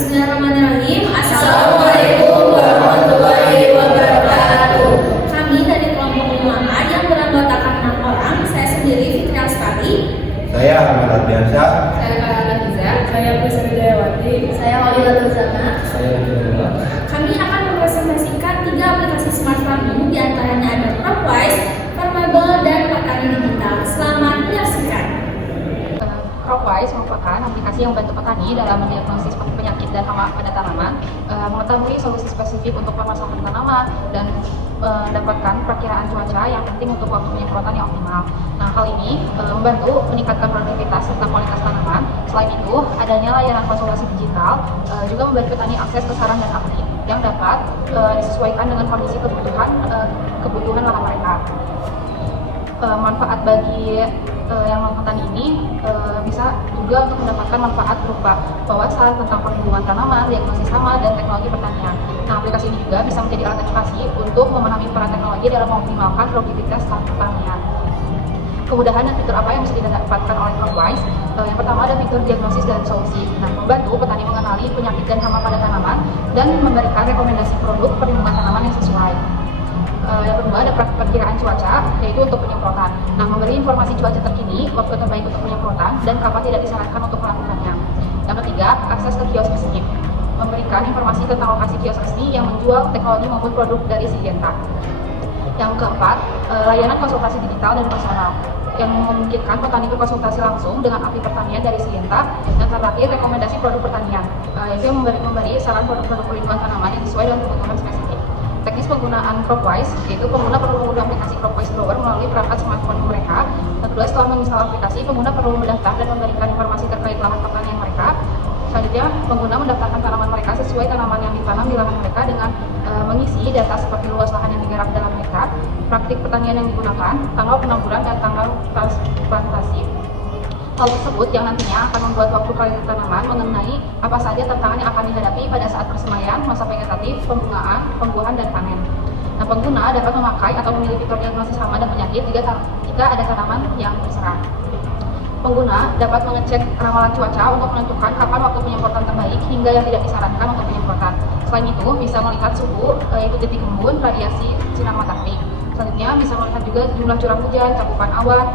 Bismillahirrahmanirrahim. Assalamualaikum warahmatullahi wabarakatuh. Kami dari kelompok 5A yang beranggotakan 6 orang. Saya sendiri Fitri Astari. Saya Ahmad Ardiansyah. Saya Farah Hiza. Saya Priscilla Dayawati. Saya Holida Turzana. Saya Ridwan. Kami akan mempresentasikan 3 aplikasi smart farming, diantaranya ada Cropwise, Farmable, dan Petani Digital. Selamat menyaksikan. Cropwise merupakan aplikasi yang membantu petani dalam mendiagnosis penyakit dan hama pada tanaman, mengetahui solusi spesifik untuk permasalahan tanaman, dan mendapatkan perakiraan cuaca yang penting untuk waktu penyemprotan yang optimal. Nah, hal ini membantu meningkatkan produktivitas serta kualitas tanaman. Selain itu, adanya layanan konsultasi digital juga memberi petani akses ke saran dan ahli yang dapat disesuaikan dengan kondisi kebutuhan lahan mereka. Manfaat bagi yang melakukan ini bisa juga untuk mendapatkan manfaat berupa wawasan tentang perlindungan tanaman, diagnosis hama, dan teknologi pertanian. Nah, aplikasi ini juga bisa menjadi alat edukasi untuk memahami peran teknologi dalam mengoptimalkan produktivitas pertanian. Kemudahan dan fitur apa yang bisa didapatkan oleh Cropwise? Yang pertama ada fitur diagnosis dan solusi. Nah, membantu petani mengenali penyakit dan hama pada tanaman dan memberikan rekomendasi produk perlindungan tanaman yang sesuai. Yang kedua ada perakiraan cuaca, yaitu untuk penyemprotan. Nah, memberi informasi cuaca terkini, waktu terbaik untuk penyemprotan, dan kapan tidak disarankan untuk melakukannya. Yang ketiga, akses ke kios resmi, memberikan informasi tentang lokasi kios resmi yang menjual teknologi maupun produk dari Syngenta. Yang keempat, layanan konsultasi digital dan personal, yang memungkinkan petani berkonsultasi langsung dengan ahli pertanian dari Syngenta. Dan terakhir, rekomendasi produk pertanian, yaitu memberi saran produk-produk perlindungan tanaman yang sesuai dengan kebutuhan spesifik. Teknis penggunaan Cropwise, yaitu pengguna perlu mengunduh aplikasi Cropwise Grower melalui perangkat smartphone mereka. Dan kedua, setelah menginstal aplikasi, pengguna perlu mendaftar dan memberikan informasi terkait lahan pertanian mereka. Selanjutnya, pengguna mendaftarkan tanaman mereka sesuai tanaman yang ditanam di lahan mereka dengan mengisi data seperti luas lahan yang digarap dalam hektar, praktik pertanian yang digunakan, tanggal penamburan, dan tanggal transplantasi. Hal tersebut yang nantinya akan membuat waktu kelahiran tanaman mengenai apa saja tantangan yang akan dihadapi pada saat persemaian, masa vegetatif, pembungaan, pembuahan, dan panen. Nah, pengguna dapat memakai atau memilih fitur diagnosis hama dan penyakit jika ada tanaman yang terserang. Pengguna dapat mengecek ramalan cuaca untuk menentukan kapan waktu penyemprotan terbaik hingga yang tidak disarankan untuk penyemprotan. Selain itu, bisa melihat suhu, yaitu titik embun, radiasi sinar matahari. Selanjutnya, bisa melihat juga jumlah curah hujan, cakupan awan,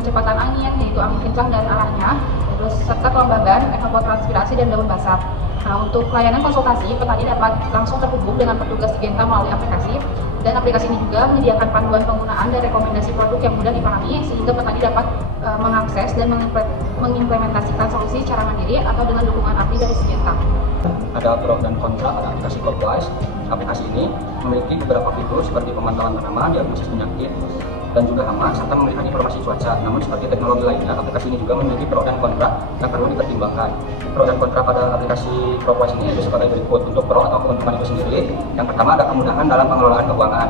kecepatan angin, yaitu angin kencang dan arahnya, terus serta kelembaban, evapotranspirasi, dan daun basah. Nah, untuk layanan konsultasi, petani dapat langsung terhubung dengan petugas Syngenta melalui aplikasi, dan aplikasi ini juga menyediakan panduan penggunaan dan rekomendasi produk yang mudah dipahami sehingga petani dapat mengakses dan mengimplementasikan solusi secara mandiri atau dengan dukungan ahli dari Syngenta. Ada pro dan kontra pada aplikasi Cropwise. Aplikasi ini memiliki beberapa fitur seperti pemantauan tanaman, diagnosis penyakit, dan juga hama, serta memberikan informasi cuaca. Namun seperti teknologi lainnya, aplikasi ini juga memiliki pro dan kontra yang perlu dipertimbangkan. Pro dan kontra pada aplikasi Cropwise ini yaitu sebagai berikut. Untuk pro atau keuntungan itu sendiri, yang pertama ada kemudahan dalam pengelolaan keuangan.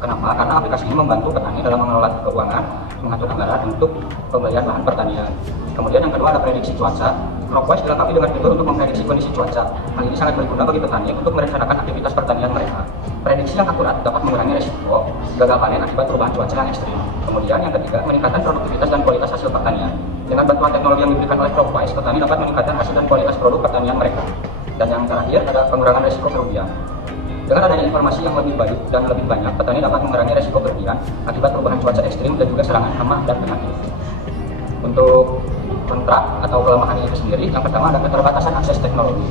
Kenapa? Karena aplikasi ini membantu petani dalam mengelola keuangan, mengatur anggaran untuk pembelian bahan pertanian. Kemudian yang kedua ada prediksi cuaca. Cropwise dilengkapi dengan fitur untuk memprediksi kondisi cuaca. Hal ini sangat berguna bagi petani untuk merencanakan aktivitas pertanian mereka. Prediksi yang akurat dapat mengurangi risiko gagal panen akibat perubahan cuaca yang ekstrim. Kemudian yang ketiga, meningkatkan produktivitas dan kualitas hasil pertanian. Dengan bantuan teknologi yang diberikan oleh Cropwise, petani dapat meningkatkan hasil dan kualitas produk pertanian mereka. Dan yang terakhir ada pengurangan risiko kerugian. Dengan adanya informasi yang lebih baik dan lebih banyak, petani dapat mengurangi risiko kerugian akibat perubahan cuaca ekstrim dan juga serangan hama dan penyakit. Untuk kontra atau kelemahan itu sendiri, yang pertama ada keterbatasan akses teknologi.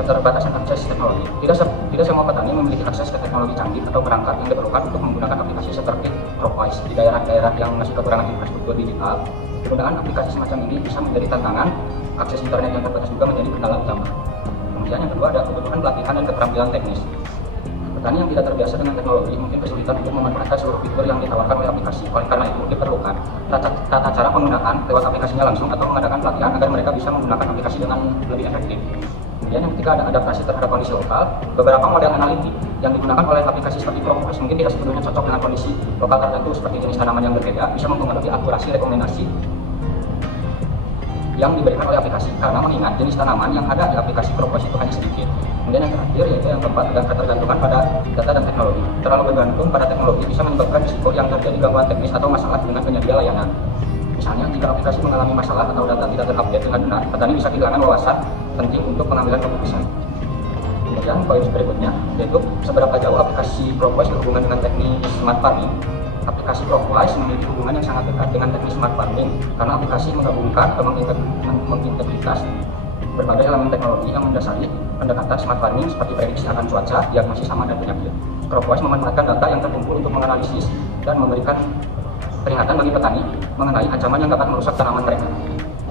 Keterbatasan akses teknologi. Tidak semua petani memiliki akses ke teknologi canggih atau perangkat yang diperlukan untuk menggunakan aplikasi seperti Cropwise di daerah-daerah yang masih kekurangan infrastruktur digital. Penggunaan aplikasi semacam ini bisa menjadi tantangan. Akses internet yang terbatas juga menjadi kendala utama. Kemudian yang kedua ada kebutuhan pelatihan dan keterampilan teknis. Petani yang tidak terbiasa dengan teknologi mungkin kesulitan untuk memanfaatkan seluruh fitur yang ditawarkan oleh aplikasi. Oleh karena itu, diperlukan tata cara penggunaan lewat aplikasinya langsung atau mengadakan pelatihan agar mereka bisa menggunakan aplikasi dengan lebih efektif. Kemudian yang ketiga ada adaptasi terhadap kondisi lokal. Beberapa model analitik yang digunakan oleh aplikasi seperti Cropwise mungkin tidak sepenuhnya cocok dengan kondisi lokal tertentu seperti jenis tanaman yang berbeda, bisa mempengaruhi akurasi rekomendasi yang diberikan oleh aplikasi, karena mengingat jenis tanaman yang ada di aplikasi Cropwise itu hanya sedikit. Kemudian yang terakhir yaitu yang keempat ada ketergantungan pada data dan teknologi. Terlalu bergantung pada teknologi bisa menyebabkan risiko yang terjadi gangguan teknis atau masalah dengan penyedia layanan. Misalnya jika aplikasi mengalami masalah atau data tidak terupdate dengan benar, petani bisa kehilangan wawasan penting untuk pengambilan keputusan. Kemudian poin berikutnya yaitu seberapa jauh aplikasi ProQuest berhubungan dengan teknik smart farming. Aplikasi ProQuest memiliki hubungan yang sangat dekat dengan teknik smart farming karena aplikasi menggabungkan atau mengintegritas berbagai elemen teknologi yang mendasari pendekatan smart farming seperti prediksi akan cuaca, diagnosis hama dan penyakit. ProQuest memanfaatkan data yang terkumpul untuk menganalisis dan memberikan peringatan bagi petani mengenai ancaman yang dapat merusak tanaman mereka.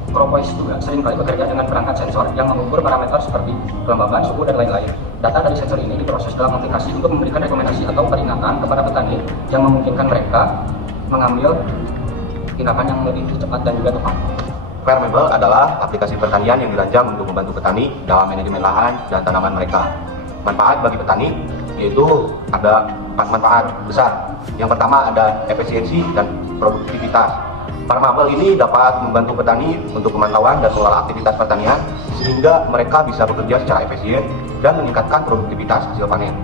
ProQuest juga seringkali bekerja dengan perangkat sensor yang mengukur parameter seperti kelembaban, suhu, dan lain-lain. Data dari sensor ini diproses dalam aplikasi untuk memberikan rekomendasi atau peringatan kepada petani yang memungkinkan mereka mengambil tindakan yang lebih cepat dan juga tepat. Farmable adalah aplikasi pertanian yang dirancang untuk membantu petani dalam manajemen lahan dan tanaman mereka. Manfaat bagi petani yaitu ada 4 manfaat besar. Yang pertama ada efisiensi dan produktivitas. Farmable ini dapat membantu petani untuk pemantauan dan mengelola aktivitas pertanian sehingga mereka bisa bekerja secara efisien dan meningkatkan produktivitas hasil panen.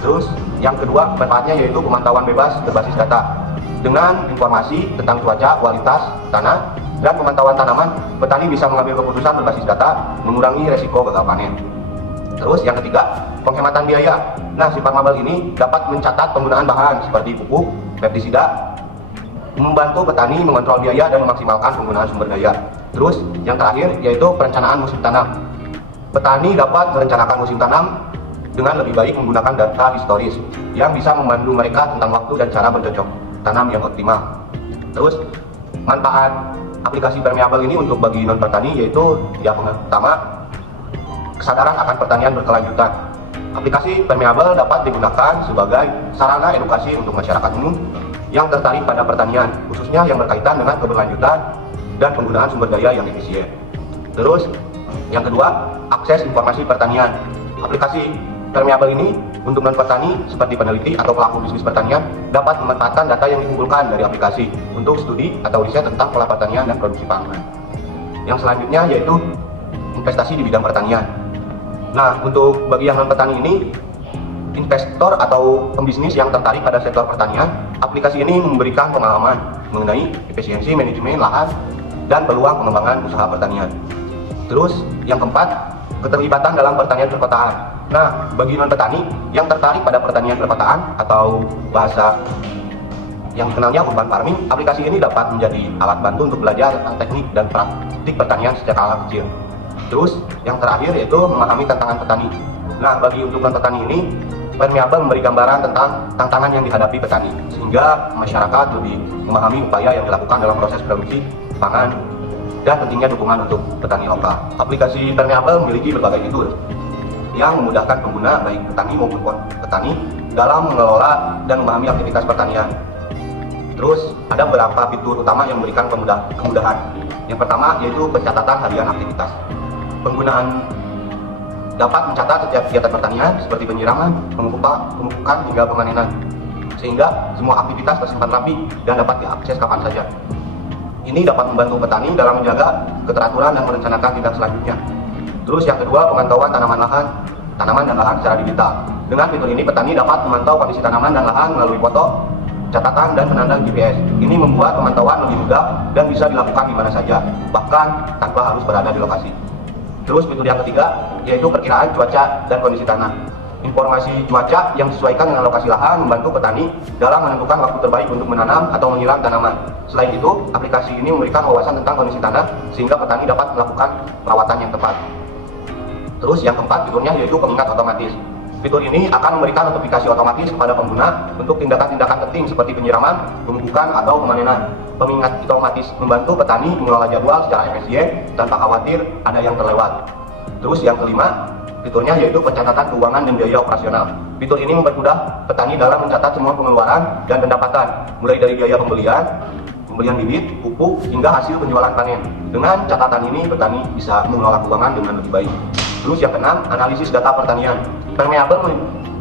Terus yang kedua manfaatnya yaitu pemantauan bebas berbasis data. Dengan informasi tentang cuaca, kualitas tanah, dan pemantauan tanaman, petani bisa mengambil keputusan berbasis data, mengurangi resiko gagal panen. Terus yang ketiga, penghematan biaya. Nah, si Farmable ini dapat mencatat penggunaan bahan seperti pupuk, pestisida, membantu petani mengontrol biaya dan memaksimalkan penggunaan sumber daya. Terus yang terakhir yaitu perencanaan musim tanam. Petani dapat merencanakan musim tanam dengan lebih baik menggunakan data historis yang bisa membantu mereka tentang waktu dan cara bercocok tanam yang optimal. Terus manfaat aplikasi Permeable ini untuk bagi non petani yaitu yang pertama, kesadaran akan pertanian berkelanjutan. Aplikasi Permeable dapat digunakan sebagai sarana edukasi untuk masyarakat umum yang tertarik pada pertanian, khususnya yang berkaitan dengan keberlanjutan dan penggunaan sumber daya yang efisien. Terus yang kedua, akses informasi pertanian. Aplikasi Permeable ini untuk non-petani seperti peneliti atau pelaku bisnis pertanian dapat memanfaatkan data yang dikumpulkan dari aplikasi untuk studi atau riset tentang pola pertanian dan produksi pangan. Yang selanjutnya yaitu investasi di bidang pertanian. Nah, untuk bagi yang non-petani ini, investor atau pembisnis yang tertarik pada sektor pertanian, aplikasi ini memberikan pengalaman mengenai efisiensi manajemen lahan dan peluang pengembangan usaha pertanian. Terus yang keempat, keterlibatan dalam pertanian perkotaan. Nah, bagi non-petani yang tertarik pada pertanian perkotaan atau bahasa yang dikenalnya urban farming, aplikasi ini dapat menjadi alat bantu untuk belajar tentang teknik dan praktik pertanian sejak skala kecil. Terus yang terakhir yaitu memahami tantangan petani. Nah, bagi untuk non-petani ini, Permeable memberi gambaran tentang tantangan yang dihadapi petani, sehingga masyarakat lebih memahami upaya yang dilakukan dalam proses produksi pangan dan pentingnya dukungan untuk petani lokal. Aplikasi Permeable memiliki berbagai fitur yang memudahkan pengguna baik petani maupun petani dalam mengelola dan memahami aktivitas pertanian. Terus ada beberapa fitur utama yang memberikan kemudahan. Yang pertama yaitu pencatatan harian aktivitas. Penggunaan dapat mencatat setiap kegiatan pertanian seperti penyiraman, pemupukan hingga pemanenan, sehingga semua aktivitas tersimpan rapi dan dapat diakses kapan saja. Ini dapat membantu petani dalam menjaga keteraturan dan merencanakan tindak selanjutnya. Terus yang kedua, pemantauan tanaman dan lahan secara digital. Dengan fitur ini petani dapat memantau kondisi tanaman dan lahan melalui foto, catatan, dan penanda GPS. Ini membuat pemantauan lebih mudah dan bisa dilakukan di mana saja, bahkan tanpa harus berada di lokasi. Terus fitur yang ketiga yaitu perkiraan cuaca dan kondisi tanah. Informasi cuaca yang disesuaikan dengan lokasi lahan membantu petani dalam menentukan waktu terbaik untuk menanam atau menyiram tanaman. Selain itu, aplikasi ini memberikan wawasan tentang kondisi tanah sehingga petani dapat melakukan perawatan yang tepat. Terus yang keempat fiturnya yaitu pengingat otomatis. Fitur ini akan memberikan notifikasi otomatis kepada pengguna untuk tindakan-tindakan penting seperti penyiraman, pemupukan, atau pemanenan. Pengingat otomatis membantu petani mengelola jadwal secara efisien tanpa khawatir ada yang terlewat. Terus yang kelima, fiturnya yaitu pencatatan keuangan dan biaya operasional. Fitur ini mempermudah petani dalam mencatat semua pengeluaran dan pendapatan, mulai dari biaya pembelian bibit, pupuk, hingga hasil penjualan panen. Dengan catatan ini, petani bisa mengelola keuangan dengan lebih baik. Terus yang keenam, analisis data pertanian. Permeable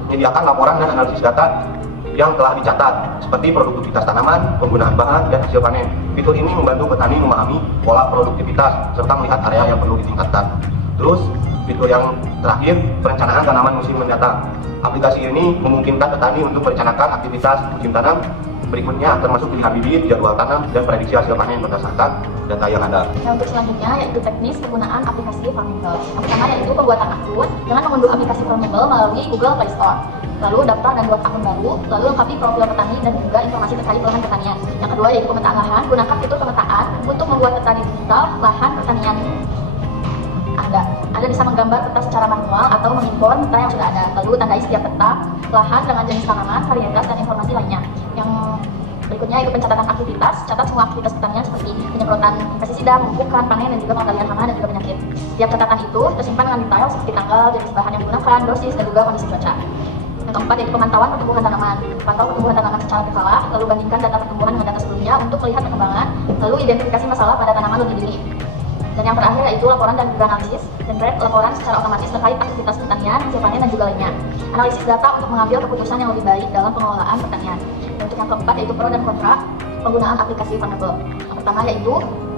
menyediakan laporan dan analisis data yang telah dicatat, seperti produktivitas tanaman, penggunaan bahan, dan hasil panen. Fitur ini membantu petani memahami pola produktivitas serta melihat area yang perlu ditingkatkan. Terus Fitur yang terakhir, perencanaan tanaman musim mendatang. Aplikasi ini memungkinkan petani untuk merencanakan aktivitas musim tanam berikutnya, termasuk pilihan bibit, jadwal tanam, dan prediksi hasil panen berdasarkan data yang ada. Nah, untuk selanjutnya yaitu teknis penggunaan aplikasi Farmable. Yang pertama yaitu pembuatan akun dengan mengunduh aplikasi Farmable melalui Google Play Store. Lalu daftar dan buat akun baru, lalu lengkapi profil petani dan juga informasi terkait lahan pertanian. Yang kedua yaitu pemetaan lahan, gunakan fitur pemetaan untuk membuat peta digital lahan pertanian. Anda bisa menggambar peta secara manual atau mengimpor peta yang sudah ada. Lalu tandai setiap peta lahan dengan jenis tanaman, varietas, dan informasi lainnya. Yang berikutnya yaitu pencatatan aktivitas. Catat semua aktivitas pertanian seperti penyemprotan pestisida, pemupukan, panen, dan juga pengendalian hama dan juga penyakit. Setiap catatan itu tersimpan dengan detail seperti tanggal, jenis bahan yang digunakan, dosis, dan juga kondisi cuaca. Yang keempat yaitu pemantauan pertumbuhan tanaman. Pantau pertumbuhan tanaman secara berkala, lalu bandingkan data pertumbuhan dengan data sebelumnya untuk melihat perkembangan, lalu identifikasi masalah pada tanaman lebih dini. Dan yang terakhir yaitu laporan dan juga analisis, generate laporan secara otomatis terkait aktivitas pertanian, hasil panen, dan juga lainnya. Analisis data untuk mengambil keputusan yang lebih baik dalam pengelolaan pertanian. Dan untuk yang keempat yaitu pro dan kontra penggunaan aplikasi Farmable. Yang pertama yaitu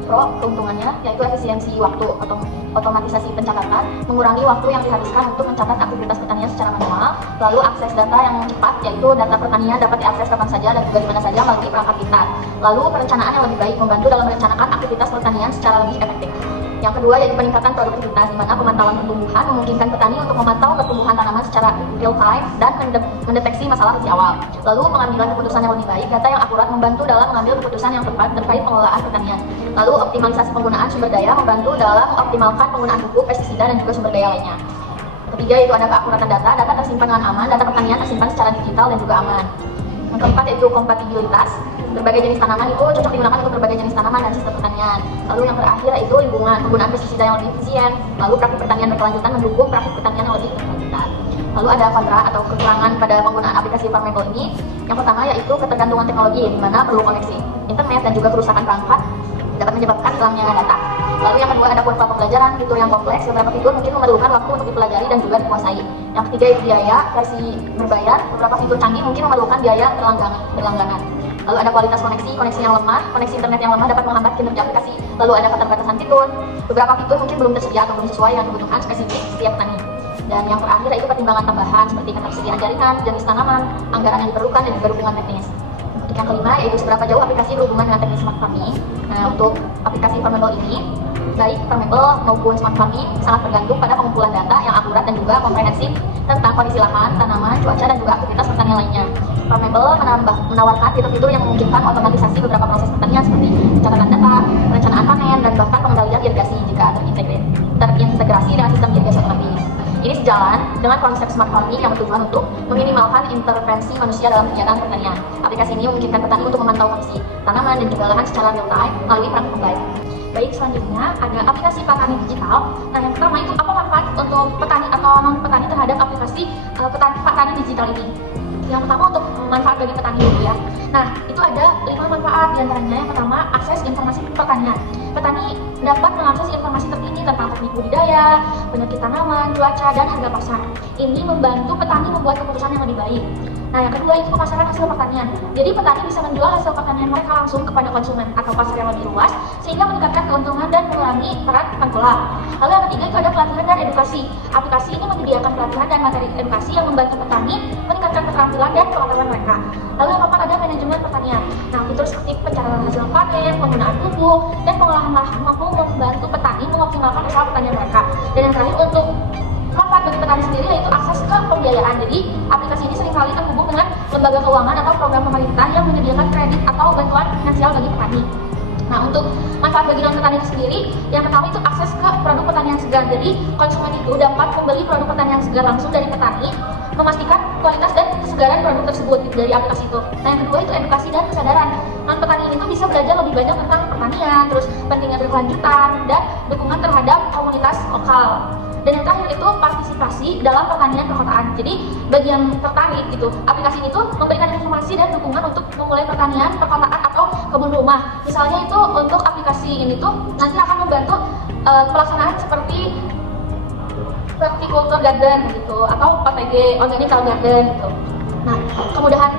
pro, keuntungannya yaitu efisiensi waktu atau otomatisasi pencatatan, mengurangi waktu yang dihabiskan untuk mencatat aktivitas pertanian secara manual, lalu akses data yang cepat yaitu data pertanian dapat diakses kapan saja dan juga di mana saja melalui perangkat pintar. Lalu perencanaan yang lebih baik membantu dalam merencanakan aktivitas pertanian secara lebih efektif. Yang kedua yaitu peningkatan produktivitas, di mana pemantauan pertumbuhan memungkinkan petani untuk memantau pertumbuhan tanaman secara real time dan mendeteksi masalah lebih awal. Lalu pengambilan keputusan yang lebih baik, data yang akurat membantu dalam mengambil keputusan yang tepat terkait pengelolaan pertanian. Lalu optimalisasi penggunaan sumber daya membantu dalam mengoptimalkan penggunaan pupuk, pestisida, dan juga sumber daya lainnya. Ketiga yaitu ada keakuratan data, data tersimpan dengan aman, data pertanian tersimpan secara digital dan juga aman. Yang keempat yaitu kompatibilitas. Berbagai jenis tanaman itu cocok digunakan untuk berbagai jenis tanaman dan sistem pertanian. Lalu yang terakhir yaitu lingkungan, penggunaan pestisida yang lebih efisien. Lalu praktik pertanian berkelanjutan mendukung praktik pertanian yang lebih berkelanjutan. Lalu ada kontra atau kekurangan pada penggunaan aplikasi Farmable ini. Yang pertama yaitu ketergantungan teknologi, di mana perlu koneksi internet dan juga kerusakan perangkat dapat menyebabkan hilangnya data. Lalu yang kedua ada kurva pembelajaran, fitur yang kompleks, beberapa fitur mungkin memerlukan waktu untuk dipelajari dan juga dikuasai. Yang ketiga itu biaya, versi berbayar, beberapa fitur canggih mungkin memerlukan biaya berlangganan. Lalu ada kualitas koneksi yang lemah, koneksi internet yang lemah dapat menghambat kinerja aplikasi. Lalu ada keterbatasan fitur, beberapa fitur mungkin belum tersedia atau belum sesuai dengan kebutuhan spesifik setiap petani. Dan yang terakhir itu pertimbangan tambahan seperti ketersediaan jaringan, jenis tanaman, anggaran yang diperlukan, dan juga dukungan teknis. Untuk yang kelima yaitu seberapa jauh aplikasi berhubungan dengan teknis smart farming. Nah, untuk aplikasi Farmable ini, baik Farmable maupun smart farming sangat tergantung pada pengumpulan data yang akurat dan juga komprehensif tentang kondisi lahan, tanaman, cuaca, dan juga aktivitas pertanian lainnya. Farmable menawarkan fitur-fitur yang memungkinkan otomatisasi beberapa proses pertanian seperti pencatatan data, perencanaan panen, dan bahkan pengendalian irigasi jika terintegrasi dengan sistem irigasi otomatis. Ini sejalan dengan konsep smart farming yang bertujuan untuk meminimalkan intervensi manusia dalam kegiatan pertanian. Aplikasi ini memungkinkan petani untuk memantau kondisi tanaman dan juga lahan secara real time melalui perangkat mobile. Baik, selanjutnya ada aplikasi petani digital. Nah, yang pertama itu apa manfaat untuk petani atau non petani terhadap aplikasi petani digital ini? Yang pertama untuk manfaat bagi petani dulu ya. Nah, itu ada 5 manfaat diantaranya. Yang pertama, akses informasi pertanian. Petani dapat mengakses informasi terkini tentang teknik budidaya, penyakit tanaman, cuaca, dan harga pasar. Ini membantu petani membuat keputusan yang lebih baik. Nah, yang kedua itu pemasaran hasil pertanian. Jadi petani bisa menjual hasil pertanian mereka langsung kepada konsumen atau pasar yang lebih luas, sehingga meningkatkan keuntungan dan mengurangi peran tengkulak. Lalu yang ketiga itu ada pelatihan dan edukasi. Aplikasi ini menyediakan pelatihan dan materi edukasi yang membantu petani meningkatkan keterampilan dan pengetahuan mereka. Lalu yang keempat ada manajemen pertanian. Nah, fitur seperti pencatatan hasil panen, penggunaan pupuk, dan pengolahan lahan mampu membantu petani mengoptimalkan usaha pertanian mereka. Dan yang terakhir untuk manfaat bagi petani sendiri yaitu akses ke pembiayaan. Jadi aplikasi ini seringkali terhubung dengan lembaga keuangan atau program pemerintah yang menyediakan kredit atau bantuan finansial bagi petani. Nah, untuk manfaat bagi non-petani sendiri, yang pertama itu akses ke produk pertanian segar. Jadi konsumen itu dapat membeli produk pertanian segar langsung dari petani, memastikan kualitas dan kesegaran produk tersebut dari aplikasi itu. Nah, yang kedua itu edukasi dan kesadaran. Non-petani itu bisa belajar lebih banyak tentang pertanian, terus pentingnya berkelanjutan, dan dukungan terhadap komunitas lokal. Dan yang terakhir itu partisipasi dalam pertanian perkotaan. Jadi bagi yang tertarik gitu, aplikasi ini tuh memberikan informasi dan dukungan untuk memulai pertanian perkotaan atau kebun rumah. Misalnya itu untuk aplikasi ini tuh nanti akan membantu pelaksanaan seperti verticulture garden gitu atau OTG organical garden gitu. Nah, kemudahan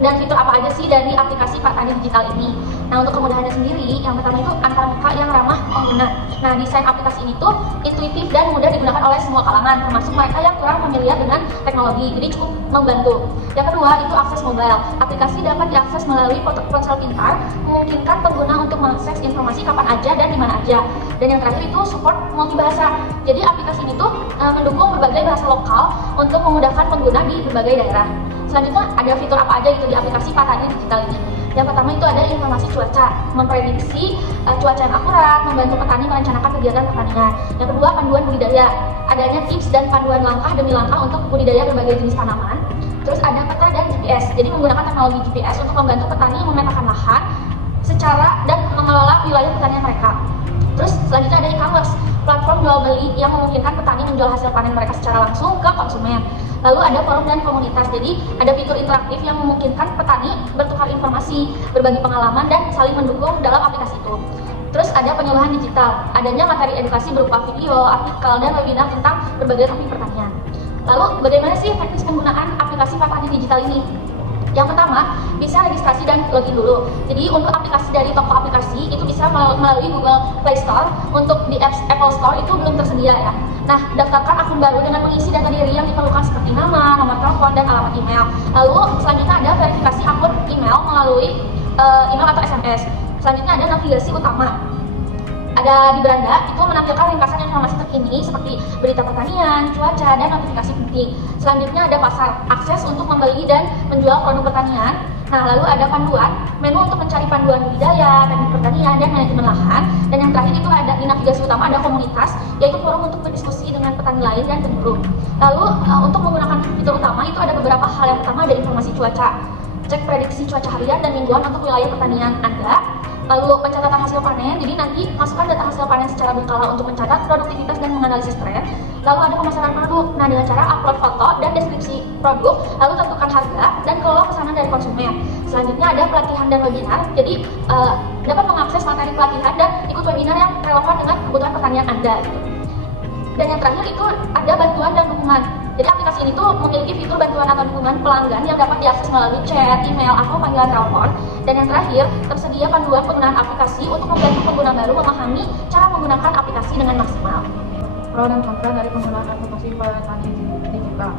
dan fitur apa aja sih dari aplikasi petani digital ini? Nah, untuk kemudahannya sendiri, yang pertama itu antarmuka yang ramah pengguna. Nah, desain aplikasi ini tuh intuitif dan mudah digunakan oleh semua kalangan, termasuk mereka yang kurang familiar dengan teknologi, jadi cukup membantu. Yang kedua itu akses mobile. Aplikasi dapat diakses melalui ponsel pintar, memungkinkan pengguna untuk mengakses informasi kapan aja dan di mana aja. Dan yang terakhir itu support multibahasa. Jadi aplikasi ini tuh mendukung berbagai bahasa lokal untuk memudahkan pengguna di berbagai daerah. Selanjutnya ada fitur apa aja gitu di aplikasi Petani Digital ini. Yang pertama itu ada informasi cuaca, memprediksi cuaca yang akurat, membantu petani merencanakan kegiatan pertanian. Yang kedua panduan budidaya, adanya tips dan panduan langkah demi langkah untuk budidaya berbagai jenis tanaman. Terus ada peta dan GPS, jadi menggunakan teknologi GPS untuk membantu petani memetakan lahan secara dan mengelola wilayah pertanian mereka. Terus selanjutnya ada e-commerce, platform jual beli yang memungkinkan petani menjual hasil panen mereka secara langsung ke konsumen. Lalu ada forum dan komunitas, jadi ada fitur interaktif yang memungkinkan petani bertukar informasi, berbagi pengalaman, dan saling mendukung dalam aplikasi itu. Terus ada penyuluhan digital, adanya materi edukasi berupa video, artikel, dan webinar tentang berbagai topik pertanian. Lalu bagaimana sih teknis penggunaan aplikasi Petani Digital ini? Yang pertama, bisa registrasi dan login dulu. Jadi untuk aplikasi dari toko aplikasi itu bisa melalui Google Play Store. Untuk di Apple Store itu belum tersedia ya. Nah, daftarkan akun baru dengan mengisi data diri yang diperlukan seperti nama, nomor telepon, dan alamat email. Lalu selanjutnya ada verifikasi akun email melalui email atau SMS. Selanjutnya ada navigasi utama. Ada di beranda itu menampilkan ringkasan informasi terkini seperti berita pertanian, cuaca, dan notifikasi penting. Selanjutnya ada pasar, akses untuk membeli dan menjual produk pertanian. Nah, lalu ada panduan, menu untuk mencari panduan budidaya, teknik pertanian, dan manajemen lahan. Dan yang terakhir itu ada di navigasi utama ada komunitas, yaitu forum untuk berdiskusi dengan petani lain dan pemburu. Lalu untuk menggunakan fitur utama itu ada beberapa hal. Yang pertama ada informasi cuaca, cek prediksi cuaca harian dan mingguan untuk wilayah pertanian Anda. Lalu pencatatan hasil panen, jadi nanti masukkan data hasil panen secara berkala untuk mencatat produktivitas dan menganalisis tren. Lalu ada pemasaran produk, nah dengan cara upload foto dan deskripsi produk, lalu tentukan harga dan kelola pesanan dari konsumen. Selanjutnya ada pelatihan dan webinar, jadi dapat mengakses materi pelatihan dan ikut webinar yang relevan dengan kebutuhan pertanian Anda. Gitu. Dan yang terakhir itu ada bantuan dan dukungan. Jadi aplikasi ini tuh memiliki fitur bantuan atau dukungan pelanggan yang dapat diakses melalui chat, email, atau panggilan telepon. Dan yang terakhir, tersedia panduan penggunaan aplikasi untuk membantu pengguna baru memahami cara menggunakan aplikasi dengan maksimal. Pro dan kontra dari penggunaan aplikasi Petani Digital.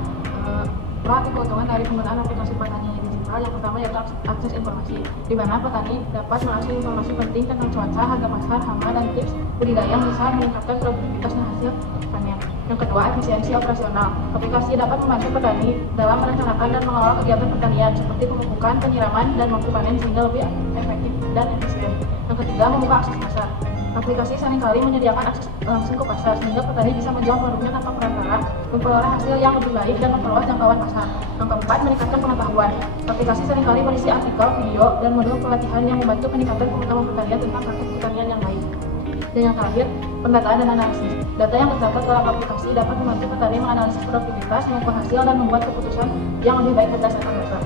Pro atau keuntungan dari penggunaan aplikasi Petani Digital yang pertama yaitu akses informasi, di mana petani dapat mengakses informasi penting tentang cuaca, harga pasar, hama, dan tips budidaya yang bisa meningkatkan produktivitas dan hasil panen. Yang kedua, efisiensi operasional. Aplikasi dapat membantu petani dalam merencanakan dan mengelola kegiatan pertanian seperti pemupukan, penyiraman, dan waktu panen sehingga lebih efektif dan efisien. Yang ketiga, membuka akses pasar. Aplikasi seringkali menyediakan akses langsung ke pasar sehingga petani bisa menjual produknya tanpa perantara, memperoleh hasil yang lebih baik dan memperluas jangkauan pasar. Yang keempat, meningkatkan pengetahuan. Aplikasi seringkali berisi artikel, video, dan modul pelatihan yang membantu meningkatkan pengetahuan pertanian tentang praktik pertanian yang baik. Dan yang terakhir, pendataan dan analisis. Data yang tercatat dalam aplikasi dapat membantu petani menganalisis produktivitas, mengukur hasil, dan membuat keputusan yang lebih baik berdasarkan data.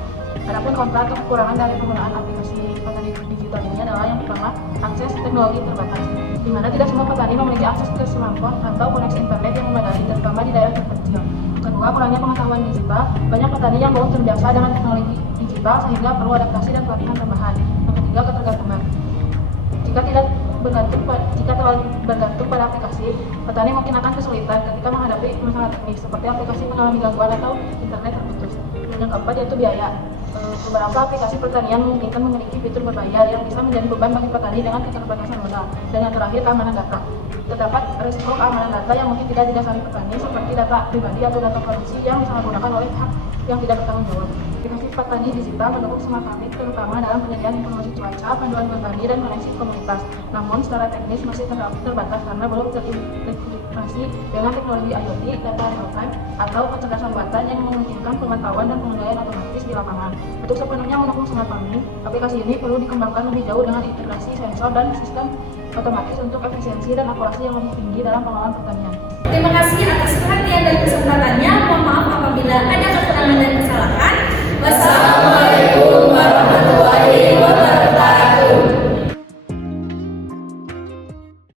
Adapun kontra atau kekurangan dari penggunaan aplikasi Petani Digital ini adalah yang pertama, akses teknologi terbatas, di mana tidak semua petani memiliki akses ke smartphone atau koneksi internet yang memadai, terutama di daerah terpencil. Kedua, kurangnya pengetahuan digital. Banyak petani yang belum terbiasa dengan teknologi digital sehingga perlu adaptasi dan pelatihan tambahan. Yang ketiga, ketergantungan. Jika terlalu bergantung pada aplikasi, petani mungkin akan kesulitan ketika menghadapi masalah teknis seperti aplikasi mengalami gangguan atau internet terputus. Dan yang keempat yaitu biaya. Beberapa aplikasi pertanian memungkinkan memiliki fitur berbayar yang bisa menjadi beban bagi petani dengan keterbatasan modal. Dan yang terakhir, keamanan data. Terdapat risiko keamanan data yang mungkin tidak didasari petani seperti data pribadi atau data produksi yang disalahgunakan oleh pihak yang tidak bertanggung jawab. Aplikasi Petani Digital mendukung smart farming terutama dalam penyediaan informasi cuaca, panduan petani, dan koneksi komunitas. Namun secara teknis masih terbatas karena belum terintegrasi dengan teknologi IoT, data real time, atau kecerdasan buatan yang memungkinkan pemantauan dan pengendalian otomatis di lapangan. Untuk sepenuhnya mendukung smart farming, aplikasi ini perlu dikembangkan lebih jauh dengan integrasi sensor dan sistem otomatis untuk efisiensi dan akurasi yang lebih tinggi dalam pengelolaan pertanian. Terima kasih atas perhatian dan kesempatannya. Mohon maaf apabila ada kekurangan dari